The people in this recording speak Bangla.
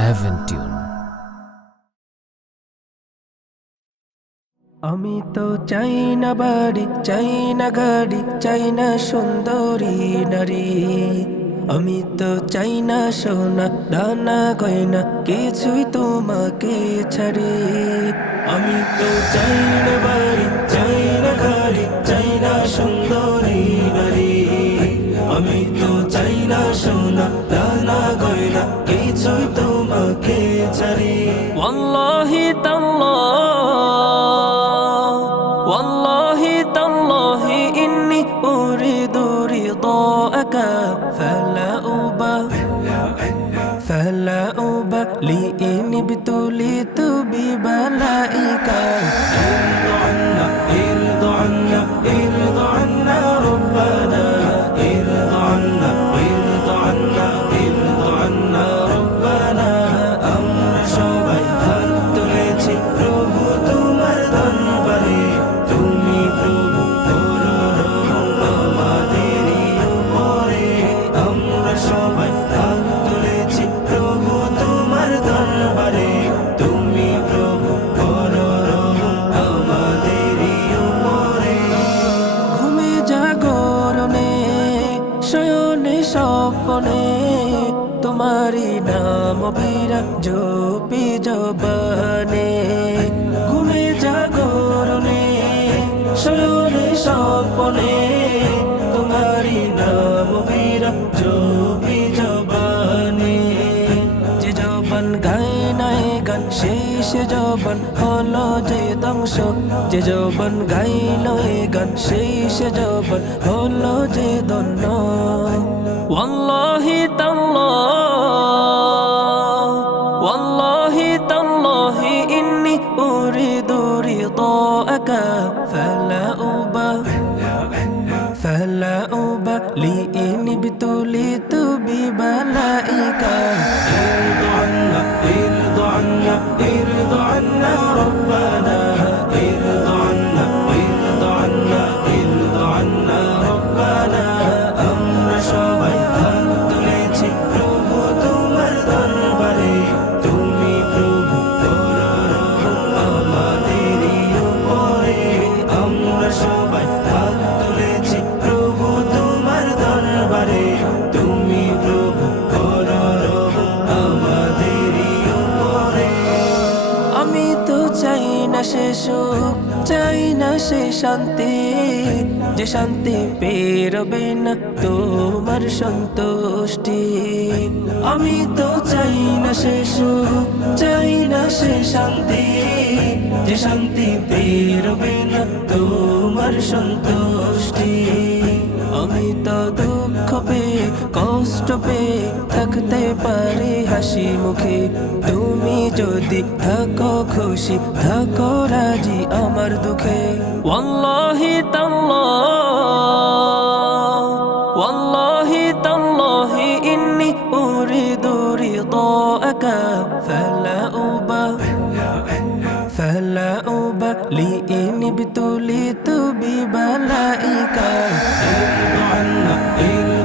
Heaven Tune. আমি তো চাই না বাড়ি, চাই না গাড়ি, চাই না সুন্দরী নারী। আমি তো চাই না সোনা, দানা, গয়না, কিছুই তোমাকে ছাড়ি। আমি তো চাই না বাড়ি, চাই না গাড়ি, চাই না সুন্দরী নারী। আমি তো চাই না সোনা, দানা, গয়না, কিছুই ছাড়ি والله تالله والله تالله إني أريد رضاك فلا أبالي فلا أبالي إن ابتليت ببلائك. ارض عنا ارض عنا তোমারি নাম বীরা জপি জবানে ঘুমে জাগরণে শয়নে স্বপনে তোমারি নাম বীরা জপি জবানে যে জবান গায় নাই গান শেষ জবান হলো যে ধ্বংস যে জবান গাইল এ গান শেষ জবান হলো যে দন্য والله رضاك فلا أبالي فلا أبالي إن ابتليت ببلائك ارض عنا ارض عنا চাই না সে শান্তি, যে শান্তি পেরবে না তোমার সন্তুষ্টি। আমি তো চাই না সে সুখ, চাই না সে শান্তি, যে শান্তি পেরবে না তোমার সন্তুষ্টি। আমি তো পেয়ে কষ্ট পেয়ে থাকতে পারি হাসি মুখে তুমি যদি থাকো খুশি থাকো রাজি আমার দুঃখে والله تالله والله تالله إني أريد رضاك فلا أبالي فلا أبالي إن ابتليت ببلائك ارض